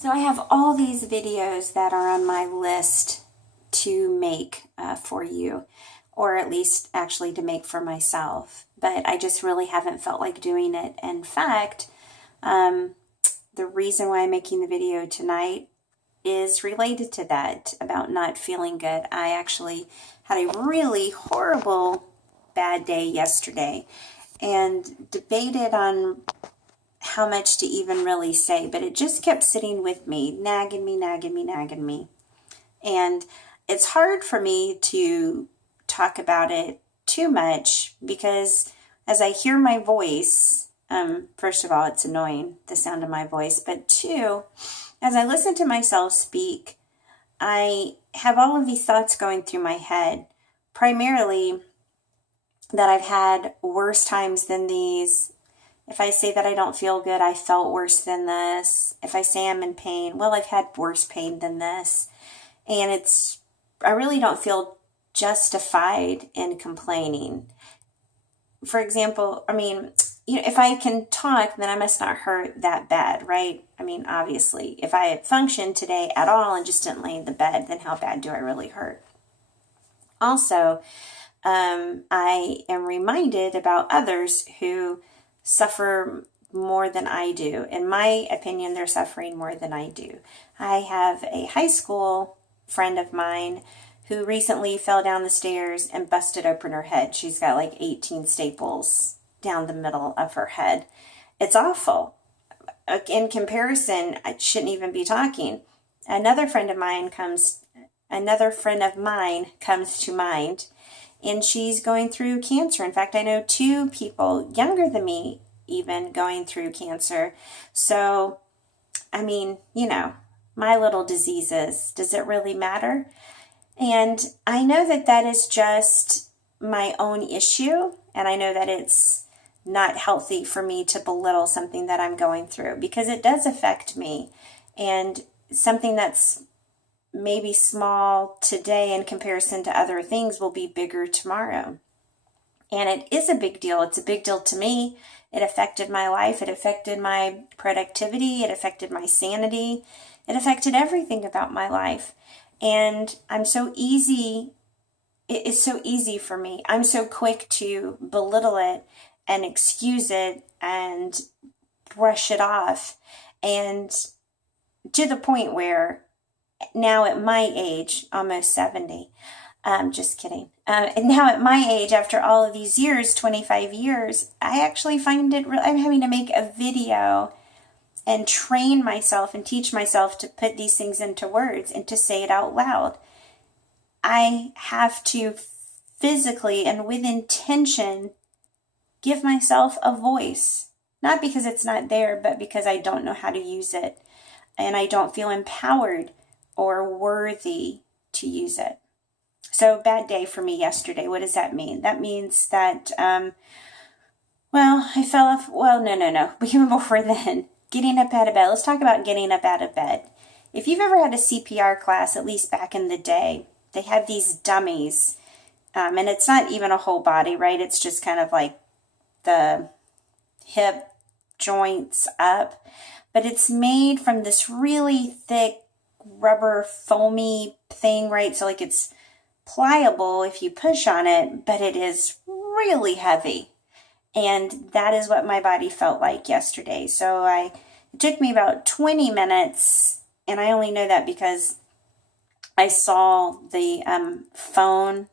So I have all these videos that are on my list to make for you, or at least actually to make for myself. But I just really haven't felt like doing it. In fact, the reason why I'm making the video tonight is related to that, about not feeling good. I actually had a really horrible bad day yesterday and debated on how much to even really say, but it just kept sitting with me, nagging me, nagging me, nagging me. And it's hard for me to talk about it too much because as I hear my voice, first of all, it's annoying, the sound of my voice, but two, as I listen to myself speak, I have all of these thoughts going through my head, primarily that I've had worse times than these. If I say that I don't feel good, I felt worse than this. If I say I'm in pain, well, I've had worse pain than this. And I really don't feel justified in complaining. For example, if I can talk, then I must not hurt that bad, right? Obviously, if I had functioned today at all and just didn't lay in the bed, then how bad do I really hurt? Also, I am reminded about others who suffer more than I do. In my opinion, they're suffering more than I do. I have a high school friend of mine who recently fell down the stairs and busted open her head. She's got like 18 staples down the middle of her head. It's awful. In comparison, I shouldn't even be talking. Another friend of mine comes to mind, and she's going through cancer. In fact, I know two people younger than me even going through cancer. So, my little diseases, does it really matter? And I know that that is just my own issue. And I know that it's not healthy for me to belittle something that I'm going through because it does affect me. And something that's maybe small today in comparison to other things will be bigger tomorrow. And it is a big deal. It's a big deal to me. It affected my life. It affected my productivity. It affected my sanity. It affected everything about my life. And it's so easy for me. I'm so quick to belittle it and excuse it and brush it off. And to the point where now at my age, almost 70, just kidding. And now at my age, after all of these years, 25 years, I actually find I'm having to make a video and train myself and teach myself to put these things into words and to say it out loud. I have to physically and with intention give myself a voice, not because it's not there, but because I don't know how to use it and I don't feel empowered or worthy to use it. So bad day for me yesterday. What does that mean? That means that, I fell off. Well, no. But even before then, getting up out of bed. Let's talk about getting up out of bed. If you've ever had a CPR class, at least back in the day, they have these dummies. And it's not even a whole body, right? It's just kind of like the hip joints up. But it's made from this really thick rubber foamy thing, right? So like it's pliable if you push on it, but it is really heavy. And that is what my body felt like yesterday. So it took me about 20 minutes, and I only know that because I saw the phone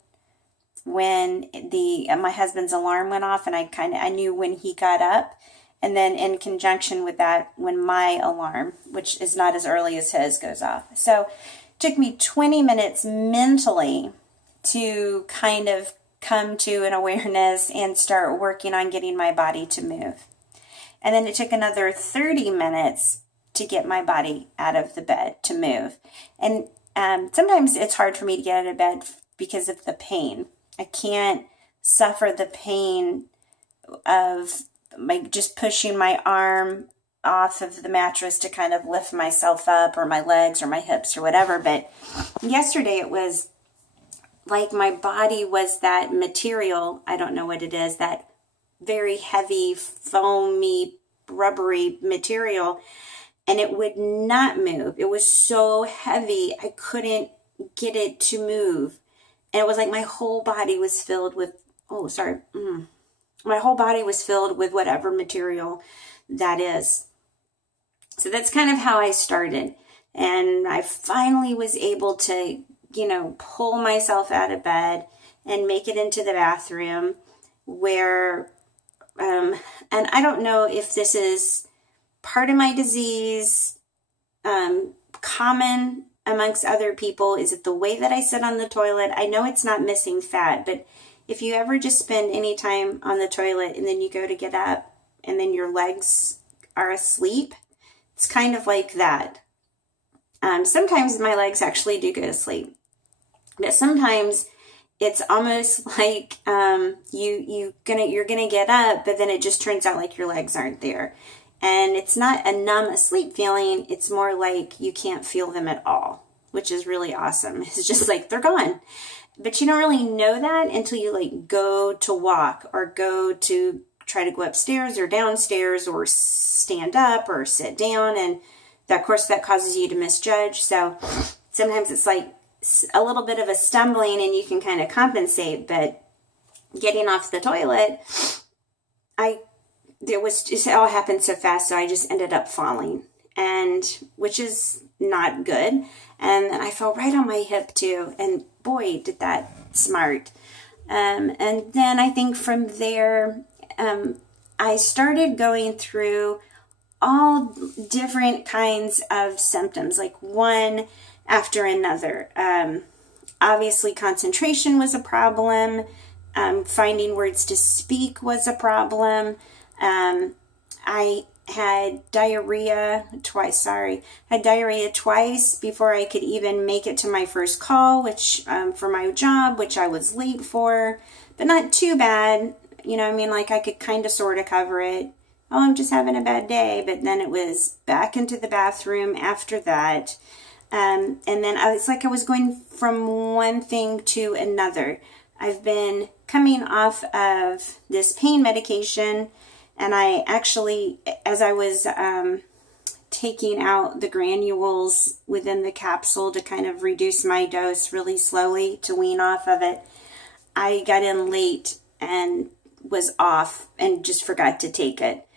when my husband's alarm went off, and I knew when he got up. And then in conjunction with that, when my alarm, which is not as early as his, goes off. So it took me 20 minutes mentally to kind of come to an awareness and start working on getting my body to move. And then it took another 30 minutes to get my body out of the bed to move. And sometimes it's hard for me to get out of bed because of the pain. I can't suffer the pain of just pushing my arm off of the mattress to kind of lift myself up, or my legs or my hips or whatever. But yesterday it was like my body was that material, I don't know what it is, that very heavy, foamy, rubbery material. and it would not move. It was so heavy, I couldn't get it to move. And it was like my whole body was filled with, my whole body was filled with whatever material that is. So that's kind of how I started. And I finally was able to, pull myself out of bed and make it into the bathroom where, and I don't know if this is part of my disease, common amongst other people. Is it the way that I sit on the toilet? I know it's not missing fat, but if you ever just spend any time on the toilet and then you go to get up and then your legs are asleep, it's kind of like that. Sometimes my legs actually do go to sleep, but sometimes it's almost like you're gonna get up, but then it just turns out like your legs aren't there. And it's not a numb asleep feeling. It's more like you can't feel them at all, which is really awesome. It's just like they're gone. But you don't really know that until you like go to walk or go to try to go upstairs or downstairs or stand up or sit down. And of course that causes you to misjudge. So sometimes it's like a little bit of a stumbling and you can kind of compensate. But getting off the toilet, it all happened so fast, so I just ended up falling, and which is not good. And I fell right on my hip too, and boy, did that smart. And then I think from there, I started going through all different kinds of symptoms, like one after another. Obviously, concentration was a problem. Finding words to speak was a problem. I had diarrhea twice before I could even make it to my first call, which, for my job, which I was late for, but not too bad. Like I could kind of sort of cover it. Oh, I'm just having a bad day. But then it was back into the bathroom after that. And then it's like I was going from one thing to another. I've been coming off of this pain medication. And I actually, as I was taking out the granules within the capsule to kind of reduce my dose really slowly to wean off of it, I got in late and was off and just forgot to take it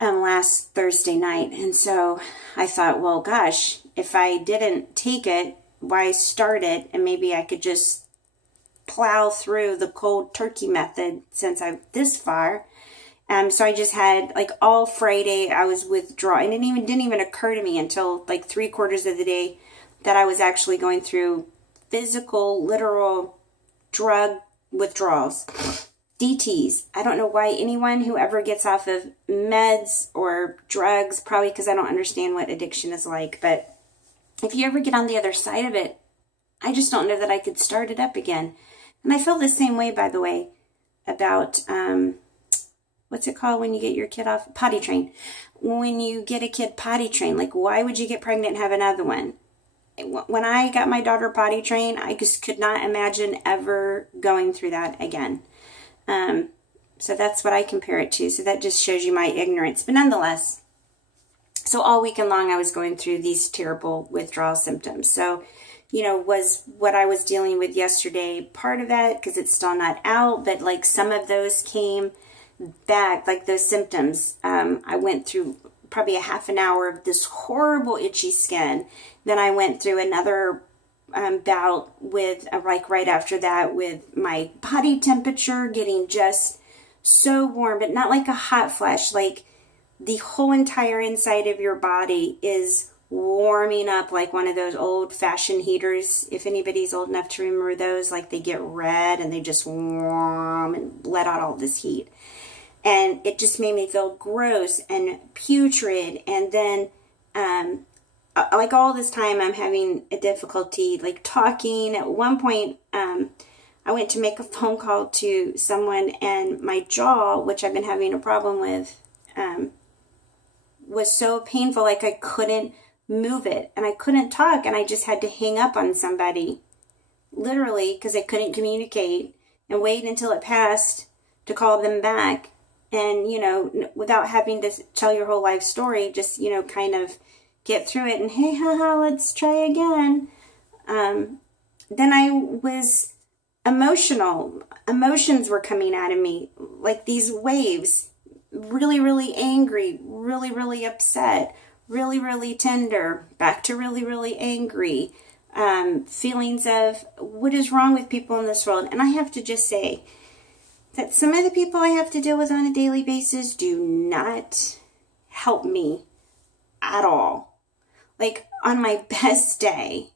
last Thursday night. And so I thought, well, gosh, if I didn't take it, why start it? And maybe I could just plow through the cold turkey method since I'm this far. So I just had, like, all Friday I was withdrawing. It didn't even occur to me until like 3/4 of the day that I was actually going through physical, literal drug withdrawals. DTs. I don't know why anyone who ever gets off of meds or drugs, probably because I don't understand what addiction is like, but if you ever get on the other side of it, I just don't know that I could start it up again. And I feel the same way, by the way, about, what's it called when you get your kid off? Potty train. When you get a kid potty trained, like, why would you get pregnant and have another one? When I got my daughter potty trained, I just could not imagine ever going through that again. So that's what I compare it to. So that just shows you my ignorance. But nonetheless, so all weekend long, I was going through these terrible withdrawal symptoms. So, was what I was dealing with yesterday part of that, because it's still not out, but like some of those came back, like those symptoms. I went through probably a half an hour of this horrible itchy skin. Then I went through another bout with, like right after that, with my body temperature getting just so warm, but not like a hot flash, like the whole entire inside of your body is warming up like one of those old-fashioned heaters. If anybody's old enough to remember those, like they get red and they just warm and let out all this heat. And it just made me feel gross and putrid. And then, like all this time, I'm having a difficulty, like talking. At one point, I went to make a phone call to someone, and my jaw, which I've been having a problem with, was so painful, like I couldn't move it. And I couldn't talk, and I just had to hang up on somebody, literally, because I couldn't communicate, and wait until it passed to call them back. and, without having to tell your whole life story, just, kind of get through it and, hey, haha, let's try again. Then I was emotional. Emotions were coming out of me like these waves, really, really angry, really, really upset, really, really tender, back to really, really angry, feelings of what is wrong with people in this world. And I have to just say that some of the people I have to deal with on a daily basis do not help me at all. Like on my best day,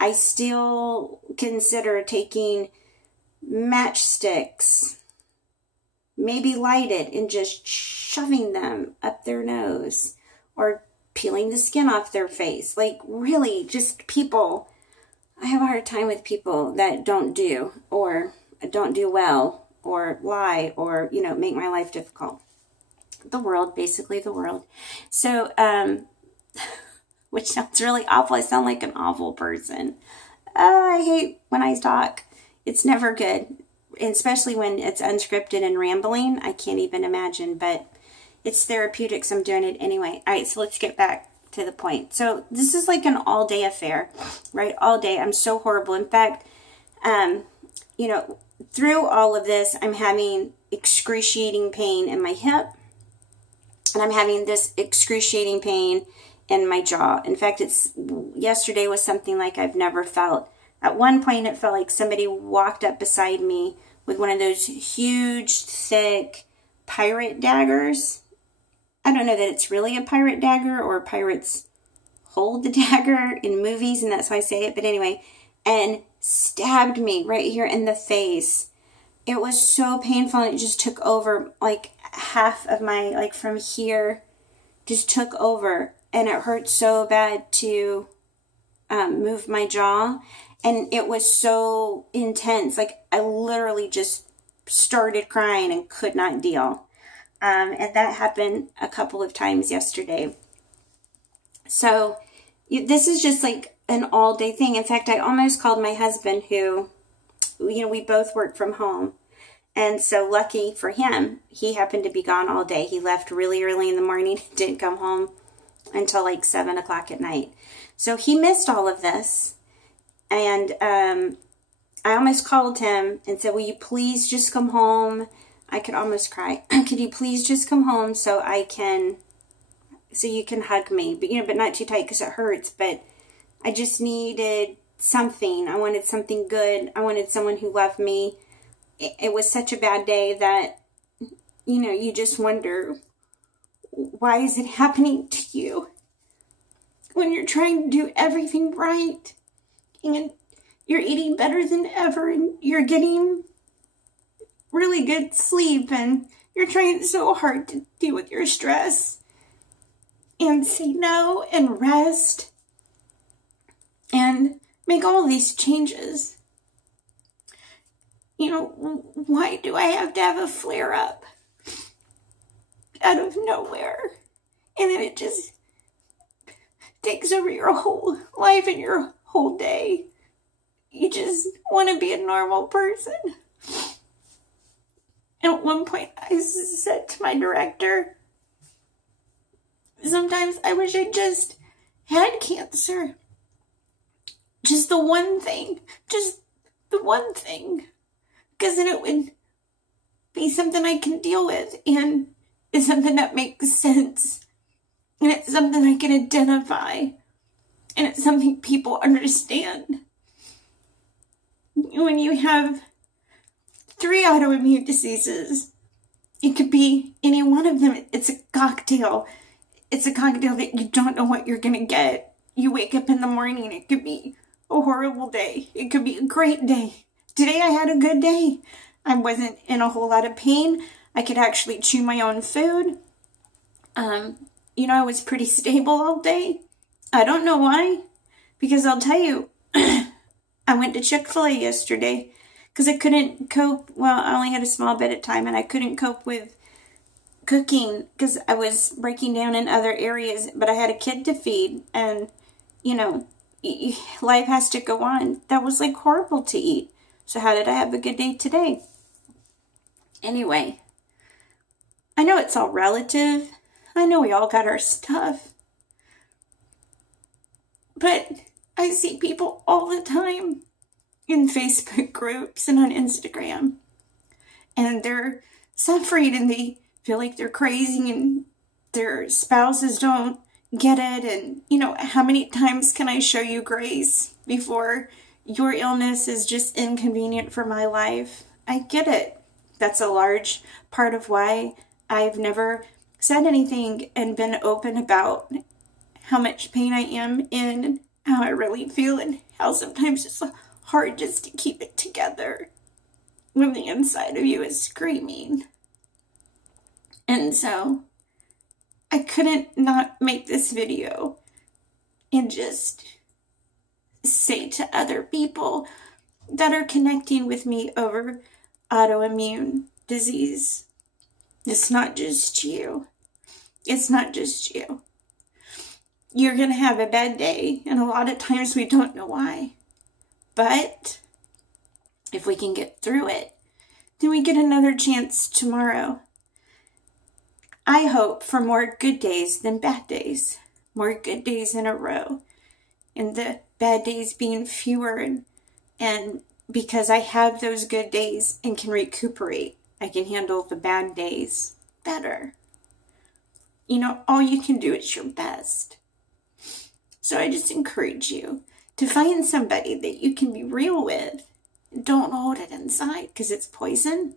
I still consider taking matchsticks, maybe lighted, and just shoving them up their nose or peeling the skin off their face. Like really just people. I have a hard time with people that don't do well or lie or, make my life difficult. The world, basically the world. So, which sounds really awful. I sound like an awful person. I hate when I talk. It's never good, especially when it's unscripted and rambling. I can't even imagine, but it's therapeutic, so I'm doing it anyway. All right, so let's get back to the point. So this is like an all-day affair, right? All day. I'm so horrible. In fact, through all of this, I'm having excruciating pain in my hip, and I'm having this excruciating pain in my jaw. In fact, yesterday was something like I've never felt. At one point, it felt like somebody walked up beside me with one of those huge, thick pirate daggers. I don't know that it's really a pirate dagger or pirates hold the dagger in movies, and that's why I say it. But anyway, and stabbed me right here in the face. It was so painful, and it just took over like half of my, like from here, just took over. And it hurt so bad to move my jaw. And it was so intense. Like I literally just started crying and could not deal. And that happened a couple of times yesterday. So this is just like an all day thing. In fact, I almost called my husband who, we both work from home. And so lucky for him, he happened to be gone all day. He left really early in the morning, didn't come home until like 7 o'clock at night. So he missed all of this. And I almost called him and said, will you please just come home? I could almost cry. Could you please just come home so you can hug me, but not too tight because it hurts. But I just needed something. I wanted something good. I wanted someone who loved me. It was such a bad day that, you just wonder, why is it happening to you when you're trying to do everything right and you're eating better than ever and you're getting really good sleep and you're trying so hard to deal with your stress and say no and rest and make all these changes. Why do I have to have a flare up out of nowhere? And then it just takes over your whole life and your whole day. You just want to be a normal person. And at one point I said to my director, sometimes I wish I just had cancer. Just the one thing. Just the one thing. Because then it would be something I can deal with. And it's something that makes sense. And it's something I can identify. And it's something people understand. When you have 3 autoimmune diseases, it could be any one of them. It's a cocktail. It's a cocktail that you don't know what you're going to get. You wake up in the morning, it could be a horrible day. It could be a great day. Today I had a good day. I wasn't in a whole lot of pain. I could actually chew my own food. I was pretty stable all day. I don't know why. Because I'll tell you, I went to Chick-fil-A yesterday because I couldn't cope. Well, I only had a small bit of time and I couldn't cope with cooking because I was breaking down in other areas, but I had a kid to feed and, life has to go on. That was like horrible to eat. So how did I have a good day today? Anyway, I know it's all relative. I know we all got our stuff. But I see people all the time in Facebook groups and on Instagram, and they're suffering and they feel like they're crazy and their spouses don't get it. And, how many times can I show you grace before your illness is just inconvenient for my life? I get it. That's a large part of why I've never said anything and been open about how much pain I am in and how I really feel and how sometimes it's hard just to keep it together when the inside of you is screaming. And so I couldn't not make this video and just say to other people that are connecting with me over autoimmune disease, it's not just you. It's not just you. You're going to have a bad day, and a lot of times we don't know why. But if we can get through it, then we get another chance tomorrow. I hope for more good days than bad days. More good days in a row. And the bad days being fewer. And because I have those good days and can recuperate, I can handle the bad days better. All you can do is your best. So I just encourage you to find somebody that you can be real with. Don't hold it inside because it's poison.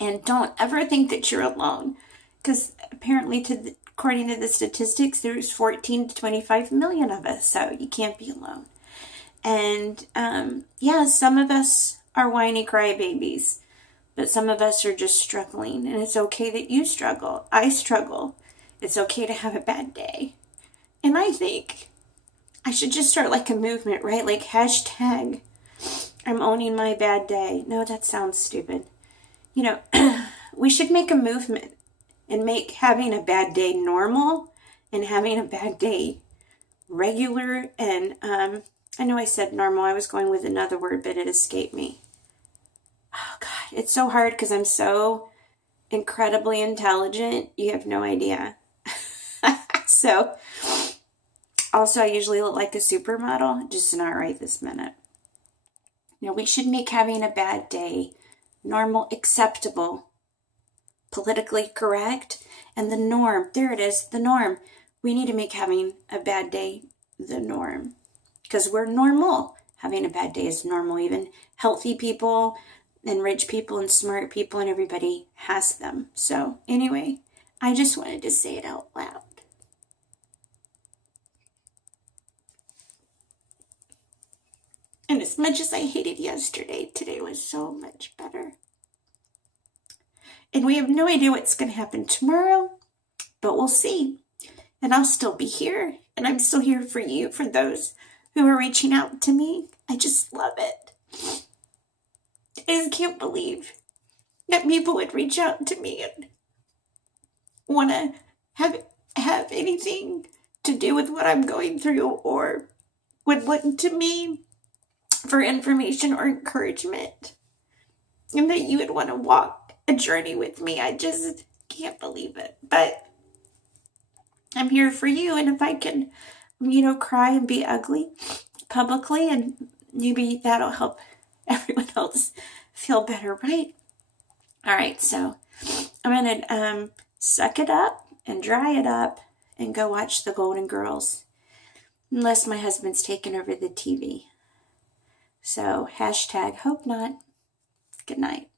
And don't ever think that you're alone. Because apparently, according to the statistics, there's 14 to 25 million of us. So you can't be alone. And some of us are whiny crybabies. But some of us are just struggling. And it's okay that you struggle. I struggle. It's okay to have a bad day. And I think I should just start like a movement, right? Like hashtag, I'm owning my bad day. No, that sounds stupid. We should make a movement and make having a bad day normal and having a bad day regular. And I know I said normal. I was going with another word, but it escaped me. Oh, God. It's so hard because I'm so incredibly intelligent. You have no idea. So, also, I usually look like a supermodel, just not right this minute. We should make having a bad day normal, acceptable, politically correct, and the norm. There it is, the norm. We need to make having a bad day the norm because we're normal. Having a bad day is normal. Even healthy people and rich people and smart people and everybody has them. So anyway, I just wanted to say it out loud. And as much as I hated yesterday, today was so much better. And we have no idea what's going to happen tomorrow, but we'll see. And I'll still be here. And I'm still here for you, for those who are reaching out to me. I just love it. I just can't believe that people would reach out to me and want to have anything to do with what I'm going through or would look to me for information or encouragement, and that you would want to walk a journey with me. I just can't believe it. But I'm here for you, and if I can, cry and be ugly publicly, and maybe that'll help everyone else feel better, right? All right, so I'm gonna suck it up and dry it up and go watch the Golden Girls, unless my husband's taken over the TV. So, hashtag hope not. Good night.